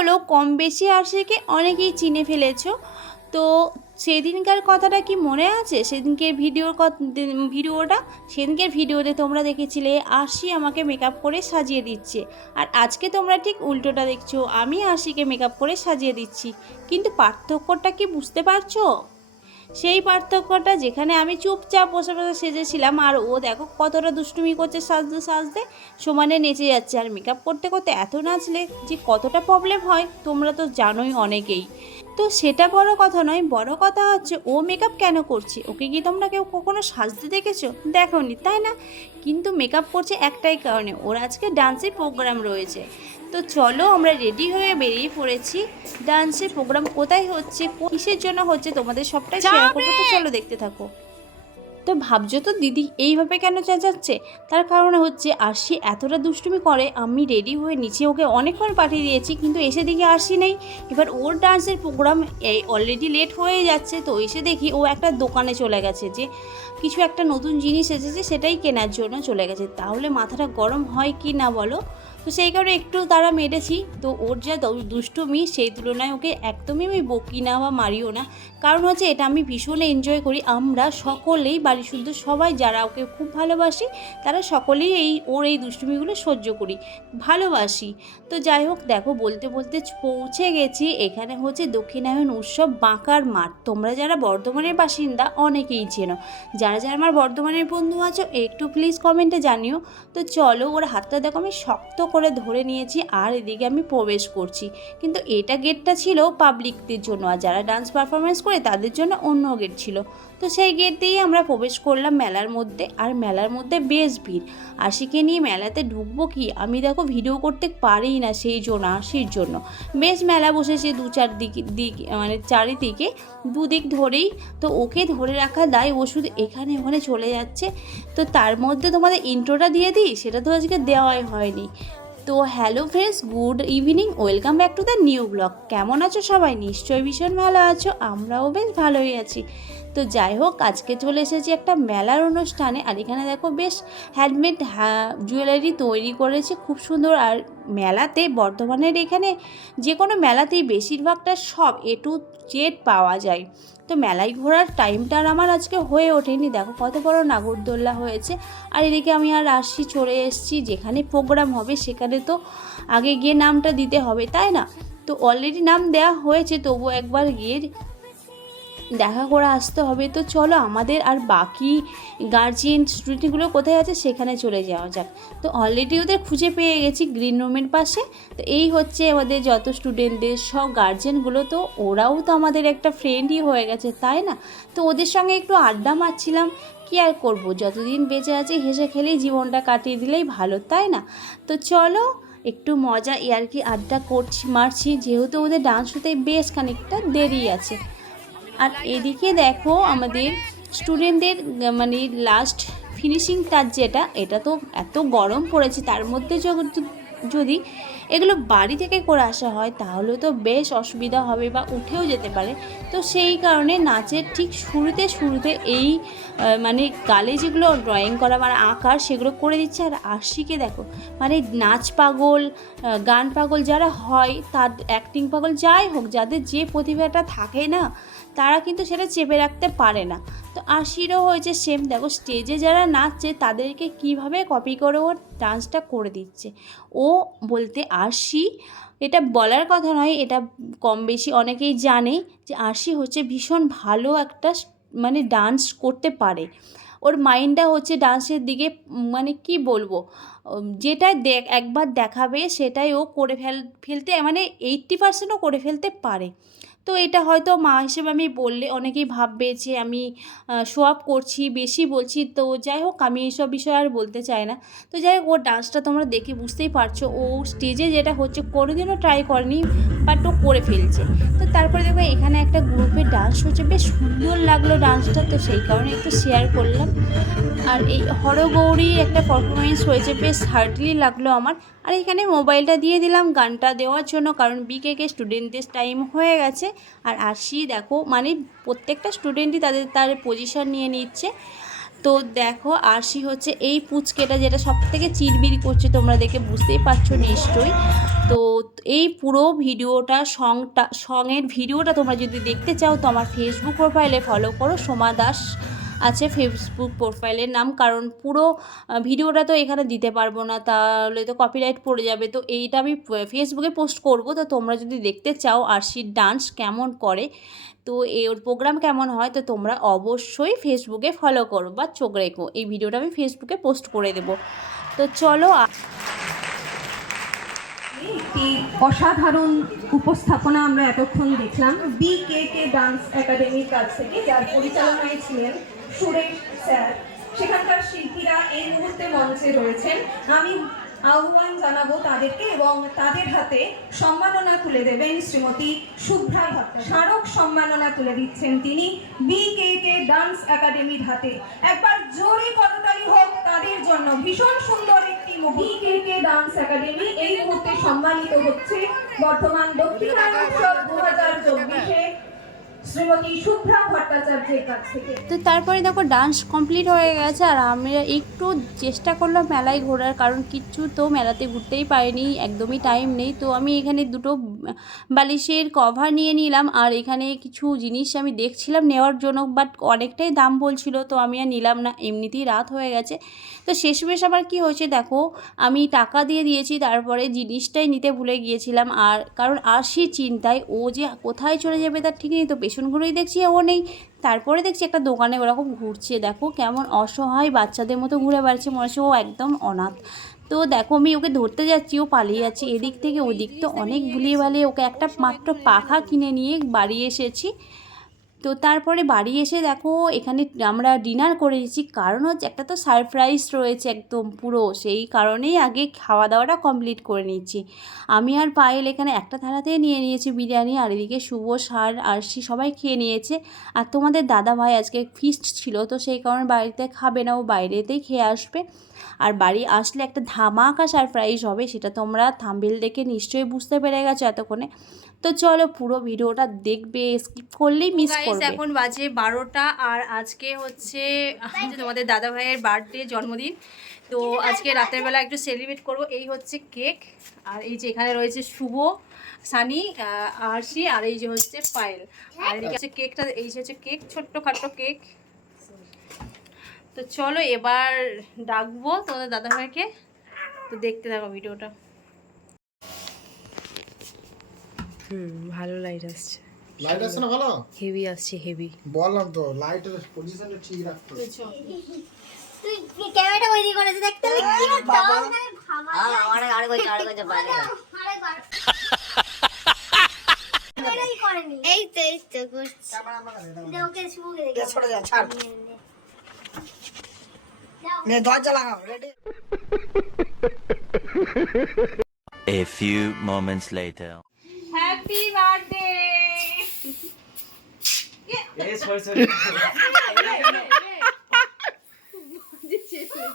হলেও কম বেশি আশিকে অনেকেই চিনে ফেলেছ। তো সেদিনকার কথাটা কি মনে আছে? সেদিনকের ভিডিওর ভিডিওটা সেদিনকের ভিডিওতে তোমরা দেখেছিলে আশি আমাকে মেকআপ করে সাজিয়ে দিচ্ছে। আর আজকে তোমরা ঠিক উল্টোটা দেখছ, আমি আশিকে মেকআপ করে সাজিয়ে দিচ্ছি। কিন্তু পার্থক্যটা কি বুঝতে পারছ? সেই পার্থক্যটা যেখানে আমি চুপচাপ বসে বসে সেজেছিলাম, আর ও দেখো কতটা দুষ্টুমি করছে, সাজতে সাজতে সমানে নেচে যাচ্ছে। আর মেকআপ করতে করতে এত নাচলে যে কতটা প্রবলেম হয়, তোমরা তো জানোই অনেকেই। তো সেটা বড় কথা নয়, বড় কথা হচ্ছে ও মেকআপ কেন করছে? ওকে কি তোমরা কেউ কখনো সাজতে দেখেছ? দেখোনি, তাই না? কিন্তু মেকআপ করছে একটাই কারণে, ওর আজকে ডান্সের প্রোগ্রাম রয়েছে। তো চলো আমরা রেডি হয়ে বেরিয়ে পড়েছি। ডান্সের প্রোগ্রাম কোথায় হচ্ছে কিসের জন্য হচ্ছে তোমাদের সবটাই শেয়ার করব। তো চলো দেখতে থাকো। তো ভাবছ তো দিদি এইভাবে কেন চেঁচাচ্ছে? তার কারণে হচ্ছে আরশি এতটা দুষ্টুমি করে আমি রেডি হয়ে নিচে ওকে অনেকক্ষণ পাঠিয়ে দিয়েছি কিন্তু এসে দেখি আরশি নেই। এবার ওর ডান্সের প্রোগ্রাম এই অলরেডি লেট হয়ে যাচ্ছে তো এসে দেখি ও একটা দোকানে চলে গেছে যে কিছু একটা নতুন জিনিস এসেছে সেটাই কেনার জন্য চলে গেছে। তাহলে মাথাটা গরম হয় কি না বলো? তো সেই কারণে একটু তারা মেরেছি। তো ওর যা দুষ্টুমি, সেই তুলনায় ওকে একদমই আমি বকি না বা মারিও না। কারণ হচ্ছে এটা আমি ভীষণ এনজয় করি। আমরা সকলেই বাড়ি শুদ্ধ সবাই যারা ওকে খুব ভালোবাসি, তারা সকলেই এই, ওর এই দুষ্টুমিগুলো সহ্য করি। ভালোবাসি। তো যাই হোক, দেখো বলতে বলতে পৌঁছে গেছি। এখানে হচ্ছে দক্ষিণায়ন উৎসব বাঁকার মাঠ। তোমরা যারা বর্ধমানের বাসিন্দা অনেকেই চেনো। যারা যারা আমার বর্ধমানের বন্ধু আছো, একটু প্লিজ কমেন্টে জানিও। তো চলো ওর হাতটা দেখো, আমি শক্ত করে ধরে নিয়েছি আর এদিকে আমি প্রবেশ করছি। কিন্তু এটা গেটটা ছিল পাবলিকদের জন্য আর যারা ডান্স পারফরমেন্স করে তাদের জন্য অন্য গেট ছিল। তো সেই গেট দিয়েই আমরা প্রবেশ করলাম মেলার মধ্যে। আর মেলার মধ্যে বেশ ভিড়। আশিকে নিয়ে মেলাতে ঢুকবো কি? আমি দেখো ভিডিও করতে পারি না সেই জন্য, আশির জন্য। বেশ মেলা বসেছে দু চার দিক দিক মানে চারিদিকে। দুদিক ধরেই তো ওকে ধরে রাখা দায়। ও শুধু এখানে ওখানে চলে যাচ্ছে। তো তার মধ্যে তোমাদের ইন্ট্রোটা দিয়ে দিই? সেটা তো আজকে দেওয়াই হয়নি। তো hello friends, good evening, welcome back to the new blog. কেমন আছো সবাই? নিশ্চয়ই ভীষণ ভালো আছো, আমরাও বেশ ভালোই আছি। তো যাই হোক, আজকে চলে এসেছি একটা মেলার অনুষ্ঠানে, আর এখানে দেখো বেশ হ্যান্ডমেড জুয়েলারি তৈরি করেছে খুব সুন্দর। আর মেলাতে বর্ধমানের এখানে যে কোনো মেলাতেই বেশিরভাগটা সব এ টু জেড পাওয়া যায়। তো মেলায় ঘোরার টাইমটা আর আমার আজকে হয়ে ওঠেনি। দেখো কত বড় নাগরদোল্লা হয়েছে। আর এদিকে আমি আর আসছি চলে এসছি। যেখানে প্রোগ্রাম হবে সেখানে তো আগে গিয়ে নামটা দিতে হবে, তাই না? তো অলরেডি নাম দেয়া হয়েছে তবু একবার গিয়ে দেখা করে আসতে হবে। তো চলো আমাদের আর বাকি গার্জিয়ান স্টুডেন্টগুলো কোথায় আছে সেখানে চলে যাওয়া যাক। তো অলরেডি ওদের খুঁজে পেয়ে গেছি গ্রিন রুমের পাশে। তো এই হচ্ছে আমাদের যত স্টুডেন্টদের সব গার্জেনগুলো তো ওরাও তো আমাদের একটা ফ্রেন্ডই হয়ে গেছে, তাই না? তো ওদের সঙ্গে একটু আড্ডা মারছিলাম, কি আর করব? যতদিন বেঁচে আছি, হেসে খেলেই জীবনটা কাটিয়ে দিলেই ভালো, তাই না? তো চলো, একটু মজা ইয়ার্কি আড্ডা করছি, মারছি, যেহেতু ওদের ডান্স হতে বেশ খানিকটা দেরি আছে। আর এদিকে দেখো আমাদের স্টুডেন্টদের মানে লাস্ট ফিনিশিং টাচ যেটা, এটা তো এত গরম পড়েছে, তার মধ্যে যদি এগুলো বাড়ি থেকে করে আসা হয়, তাহলে তো বেশ অসুবিধা হবে বা উঠেও যেতে পারে। তো সেই কারণে নাচের ঠিক শুরুতে শুরুতে এই মানে গালে যেগুলো ড্রয়িং করা মানে আঁকার সেগুলো করে দিচ্ছে। আর আশিকে দেখো মানে নাচ পাগল গান পাগল যারা হয়, তার অ্যাক্টিং পাগল যাই হোক, যাদের যে প্রতিভাটা থাকে না, তারা কিন্তু সেটা চেপে রাখতে পারে না। আশিরও হয়েছে সেম দেখো স্টেজে যারা নাচছে, তাদেরকে কীভাবে কপি করে ওর ডান্সটা করে দিচ্ছে? ও বলতে আরশি, এটা বলার কথা নয়, এটা কম বেশি অনেকেই জানে যে আরশি হচ্ছে ভীষণ ভালো একটা মানে ডান্স করতে পারে। ওর মাইন্ডটা হচ্ছে ডান্সের দিকে মানে কি বলব যেটা দেখ, একবার দেখাবে, সেটাই ও করে ফেল, ফেলতে মানে এইট্টি পার্সেন্টও করে ফেলতে পারে। তো এটা হয়তো মা হিসেবে আমি বললে অনেকেই ভাববে যে আমি শো আপ করছি, বেশি বলছি। তো যাই হোক, আমি এইসব বিষয়ে আর বলতে চাই না। তো যাই হোক, ওর ডান্সটা তোমরা দেখে বুঝতেই পারছ। ও স্টেজে যেটা হচ্ছে, কোনোদিনও ট্রাই করেনি বাট ও করে ফেলছে। তো তারপরে দেখো, এখানে একটা গ্রুপের ডান্স হচ্ছে। বেশ সুন্দর লাগল ডান্সটা তো সেই কারণে একটু শেয়ার করলাম। আর এই হরগৌরীর একটা পারফরমেন্স হয়েছে, বেশ হার্ডলি লাগল আমার। আর এখানে মোবাইলটা দিয়ে দিলাম, গানটা দেওয়ার জন্য, কারণ বিকেকে স্টুডেন্টদের টাইম হয়ে গেছে। আর আসি দেখো মানে প্রত্যেকটা স্টুডেন্টই তাদের, তার পজিশন নিয়ে নিচ্ছে। তো দেখো, আরশি হচ্ছে এই পুচকেটা যেটা সব থেকে চিরবির করছে, তোমরা দেখে বুঝতেই পারছ নিশ্চয়ই। তো এই পুরো ভিডিওটা সংটা সঙের ভিডিওটা তোমরা যদি দেখতে চাও, তো আমার ফেসবুক প্রোফাইলে ফলো করো সোমা দাস। আছে ফেসবুক প্রোফাইলের নাম, কারণ পুরো ভিডিওটা তো এখানে দিতে পারব না, তাহলে তো কপিরাইট পড়ে যাবে। তো এইটা আমি ফেসবুকে পোস্ট করব। তো তোমরা যদি দেখতে চাও আরশির ডান্স কেমন করে, তো ওর প্রোগ্রাম কেমন হয়, তো তোমরা অবশ্যই ফেসবুকে ফলো করো বা চোখ রেখো। এই ভিডিওটা আমি ফেসবুকে পোস্ট করে দেবো। তো চলো একটি অসাধারণ উপস্থাপনা আমরা এতক্ষণ দেখলাম। বি কে কে ডান্স একাডেমির কাছ থেকে, যার পরিচালনায় ছিলেন সুরেশ স্যার। সেখানকার শিল্পীরা এই মুহূর্তে মঞ্চে রয়েছেন। আমি আহ্বান জানাব তাদেরকে এবং তাদের হাতে সম্মাননা তুলে দেবেন শ্রীমতী শুভ্রা ভট্ট স্মারক সম্মাননা তুলে দিচ্ছেন তিনি বি কে কে ডান্স একাডেমির হাতে। একবার জোরে করতালি হোক তাদের জন্য। ভীষণ সুন্দর একটি B K K dance academy এই মুহূর্তে সম্মানিত হচ্ছে। বর্তমান দক্ষিণায়ন উৎসব দু হাজার তো তারপরে দেখো ডান্স কমপ্লিট হয়ে গেছে আর আমরা একটু চেষ্টা করলাম মেলায় ঘোরার, কারণ কিচ্ছু তো মেলাতে ঘুরতেই পারিনি, একদমই টাইম নেই। তো আমি এখানে দুটো বালিশের কভার নিয়ে নিলাম, আর এখানে কিছু জিনিস আমি দেখছিলাম নেওয়ার জন্য বাট অনেকটাই দাম বলছিল, তো আমি আর নিলাম না, এমনিতেই রাত হয়ে গেছে। তো শেষমেশ আবার কি হয়েছে দেখো, আমি টাকা দিয়ে দিয়েছি, তারপরে জিনিসটাই নিতে ভুলে গিয়েছিলাম, আর কারণ আর সে চিন্তায় ও যে কোথায় চলে যাবে তার ঠিক নেই, তো পেছন ঘুরেই দেখছি ও নেই। তারপরে দেখছি একটা দোকানে ওরকম ঘুরছে, দেখো কেমন অসহায় বাচ্চাদের মতো ঘুরে বেড়াচ্ছে, মনে হচ্ছে ও একদম অনাথ। তো দেখো আমি ওকে ধরতে যাচ্ছি, ও পালিয়ে যাচ্ছে। এদিক থেকে ওদিক তো অনেক ভুলিয়ে ভালিয়ে ওকে একটা মাত্র পাখা কিনে নিয়ে বাড়ি এসেছি। তো তারপরে বাড়ি এসে দেখো, এখানে আমরা ডিনার করে নিয়েছি কারণ হচ্ছে একটা তো সারপ্রাইজ রয়েছে একদম পুরো। সেই কারণেই আগে খাওয়া দাওয়াটা কমপ্লিট করে নিচ্ছি। আমি আর পায়েল এখানে একটা থালাতেই নিয়ে নিয়েছি বিরিয়ানি। আর এদিকে শুভ, সার, আরশি সবাই খেয়ে নিয়েছে। আর তোমাদের দাদা ভাই আজকে ফিস্ট ছিল, তো সেই কারণে বাড়িতে খাবে না। ও বাইরেতেই খেয়ে আসবে। আর বাড়ি আসলে একটা ধামাকা সারপ্রাইজ হবে, সেটা তোমরা থাম্বেল দেখে নিশ্চয়ই বুঝতে পেরে গেছো এতক্ষণে। তো চলো পুরো ভিডিওটা দেখবে স্কিপ করলেই মিস করবে। এখন বাজে বারোটা আর আজকে হচ্ছে আজকে তোমাদের দাদা ভাইয়ের বার্থডে জন্মদিন তো আজকে রাতের বেলা একটু সেলিব্রেট করব। এই হচ্ছে কেক আর এই যে এখানে রয়েছে শুভ সানি আহ, আরশি আর এই যে হচ্ছে পায়েল। আর এদিকে হচ্ছে কেকটা এই যে হচ্ছে কেক ছোট্ট খাট্ট কেক তো চলো এবার ডাকবো তোমাদের দাদা ভাইকে তো দেখতে থাকো ভিডিওটা। হুম ভালো লাইট আসছে। লাইট আসছে না ভালো? হেভি আসছে হেভি বললাম তো লাইটের পজিশনটা ঠিক রাখতে তুই ক্যামেরাটা ওই দিকে করেছে দেখতে হবে কি বাবা। আরে আরে কই আরে কই পারে এই তো এই তো করছি। ওকে শুভকে দেখে ছোট যা ছাড়। নে দরজা লাগাও ready A few moments later.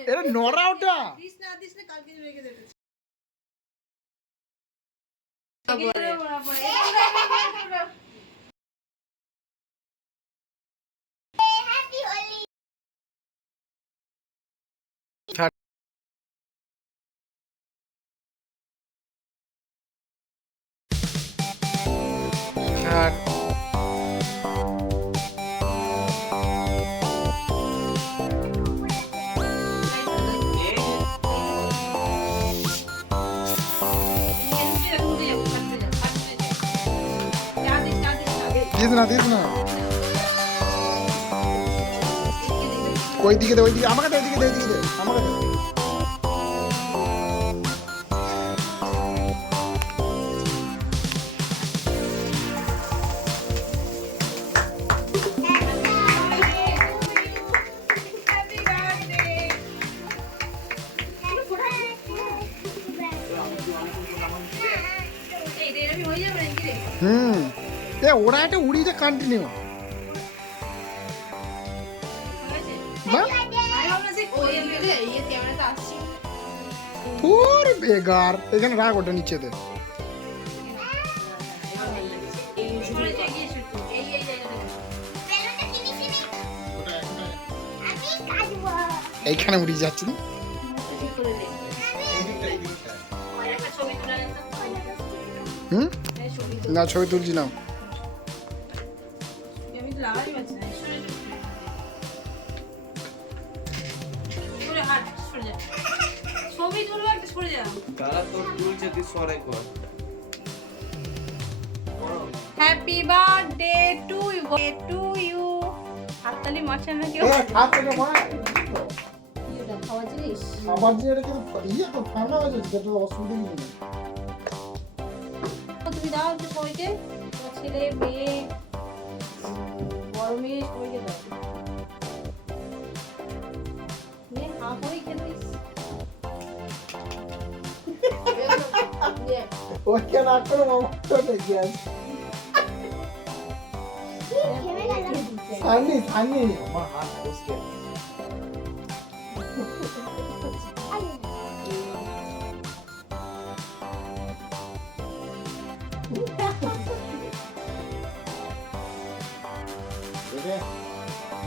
এটা নড়া ওটা। আর ওই দিকে দে ওই দিকে আমাকে দে ওই দিকে দে ওই দিকে দে আমাকে দে হুম এ ওরা একটা উড়িটা কন্টিনিউ বা তোর বেগার। এখানে রাখ ওটা নিচে দে। আমি কাজ এইখানে উড়ে যাচ্ছে না? নে। হুম? না, ছবি তুলছি না তুই সরে কর। Happy birthday to you to you হাততালি মারছেন না কেউ খাচ্ছে না মা ইউটা খাওয়া জিনিস? খাবার দিয়ে এটা কিন্তু ইয়ে তো ঠান্ডা হয়ে যাচ্ছে অসুবিধা নেই। তুমি দাও একটু সবাইকে। ছেলে মেয়ে বড় মেয়ে সবাইকে দাও। নে, ওকে না করে মামা তো দেখি আজ ঘেমে গেল সানি সানি আমার হাত বসকে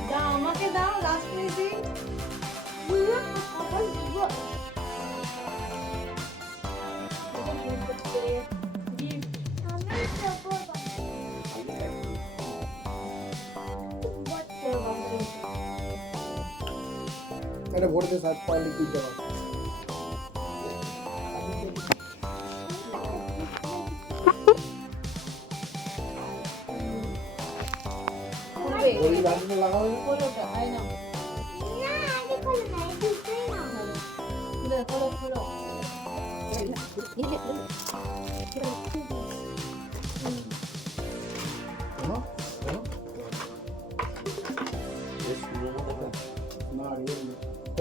দাও আমাকে দাও লাস্ট মিনিট এটা ভরে দে সাত পারলে কি দেওয়া খুলবে ওই লাইনে লাগাও খোলো ওটা আয় না খুলে খোলো। খোলো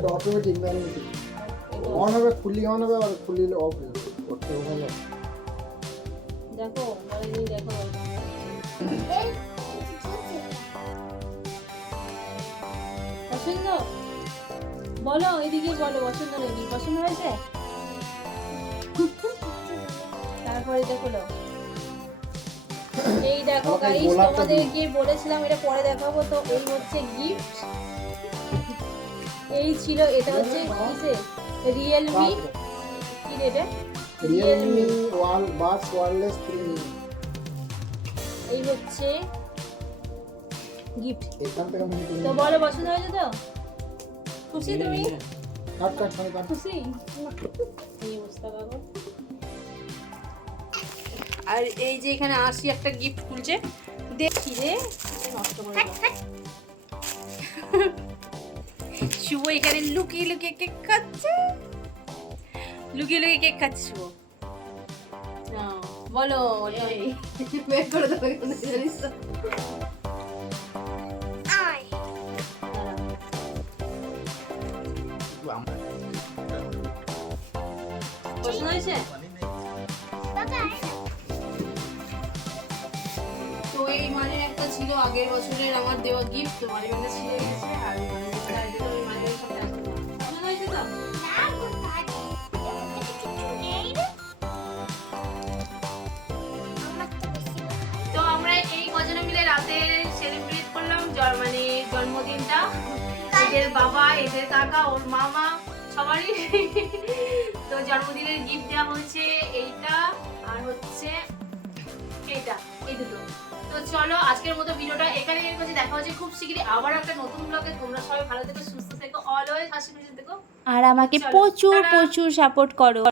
এটা অটোমেটিক ম্যাগনেটিক অন হবে খুললি অন হবে আর খুললে অফ হয়ে যাবে। করতে ভালো দেখো দেখো পছন্দ বলো এদিকে বলো পছন্দ নাকি পছন্দ হয়েছে? তারপরে দেখো এই দেখো গাইস তোমাদেরকে বলেছিলাম এটা পরে দেখাবো তো এই হচ্ছে গিফট এই ছিল এটা হচ্ছে কিসে? রিয়েলমি কি রে এটা? Realme one buds wireless three এই হচ্ছে গিফট তো বলো পছন্দ হয়েছে তো? খুশি তুমি? কাট কাট ছয় কাট। খুশি? এই অবস্থা বাবা। আর এই যে এখানে আসি একটা গিফট খুলছে। দেখি রে? নষ্ট করে। শুভ এখানে লুকিয়ে লুকিয়ে কেক খাচ্ছে। লুকিয়ে লুকিয়ে কেক খাচ্ছে শুভ বলো বের করে দেবো জানিস তো। পছন্দ হয়েছে? তো এই মানে একটা ছিল আগের বছরের আমার দেওয়া গিফট তো মানে মানে ছিঁড়ে গেছে আর বাবা এদের কাকা ওর মামা সবারই। তো জন্মদিনের গিফট দেওয়া হয়েছে এইটা আর হচ্ছে এইটা এই দুটো। তো চলো আজকের মতো ভিডিওটা এখানে এর কাছে দেখা হচ্ছে খুব শীঘ্রই আবার একটা নতুন ব্লগে তোমরা সবাই ভালো থেকো সুস্থ থেকো অলওয়েজ হাসি খুশি থেকো। আর আমাকে প্রচুর প্রচুর সাপোর্ট করো।